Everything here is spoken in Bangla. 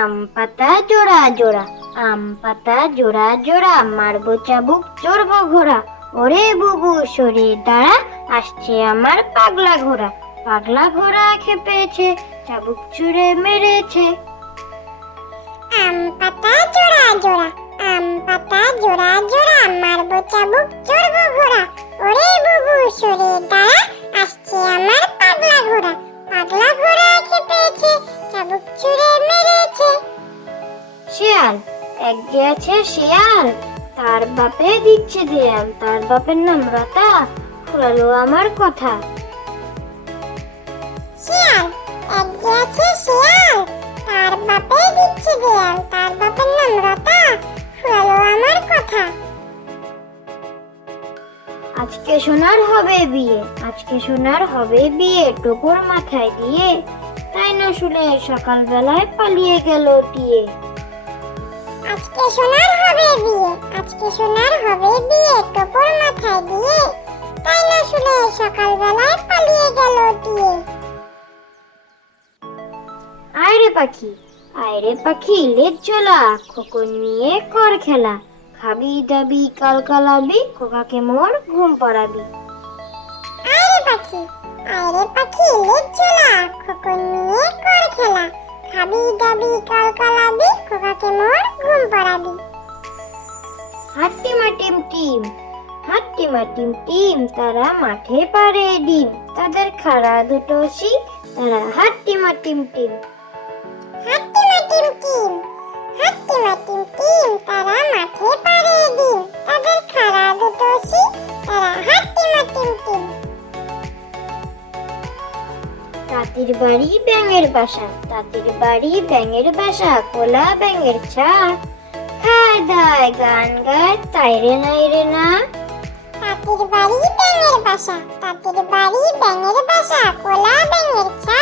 আম পাতা জোড়া জোড়া, আম পাতা জোড়া জোড়া, মারবো চাবুক, চড়বো ঘোড়া। ওরে বুবু সরে দাঁড়া, আসছে আমার পাগলা ঘোড়া। পাগলা ঘোড়া খেপেছে, চাবুক ছুঁড়ে মেরেছে। শিয়াল। এক গেছে শিয়াল। তার বাপে দিচ্ছে দেয়াল। তার বাপের নাম রতা। ফুরালো আমার কথা। শিয়াল এক গেছে শিয়াল। তার বাপে দিচ্ছে দেয়াল। তার বাপের নাম রতা। ফুরালো আমার কথা। আজকে সোনার হবে বিয়ে। আজকে সোনার হবে বিয়ে। টোপর মাথায় দিয়ে। তাই না শুনে সকালবেলায় পালিয়ে গেল টিয়ে। আজকে সোনার হবে বিয়ে। আজকে সোনার হবে বিয়ে টোপর মাথায় দিয়ে। তাই না শুনে সকালবেলায় পালিয়ে গেল টিয়ে আয়রে পাখি আয়রে পাখি লেজ চলা খোকন নিয়ে কর খেলা। খাবি দাবি কাল কালাবি খোকাকে মোর ঘুম পড়াবি। আরে পাখি আরে পাখি মাটিম টিম। হাট্টি মাটিম টিম। তারা মাঠে পারে ডিম। তাদের খাড়া দুটো শিং, তারা হাট্টি মাটিম টিম। হাট্টি মাটিম টিম। হাট্টি মাটিম টিম। তারা মাঠে পারে ডিম। তাদের খাড়া দুটো শিং, তারা হাট্টি মাটিম টিম। তাঁতির বাড়ি ব্যাঙের বাসা, তাঁতির বাড়ি ব্যাঙের বাসা, কোলা ব্যাঙের ছা খায় গান গায়, তাই রে নাই রে না? তাঁতির বাড়ি ব্যাঙের বাসা তাঁতির বাড়ি ব্যাঙের বাসা, কোলা ব্যাঙের ছা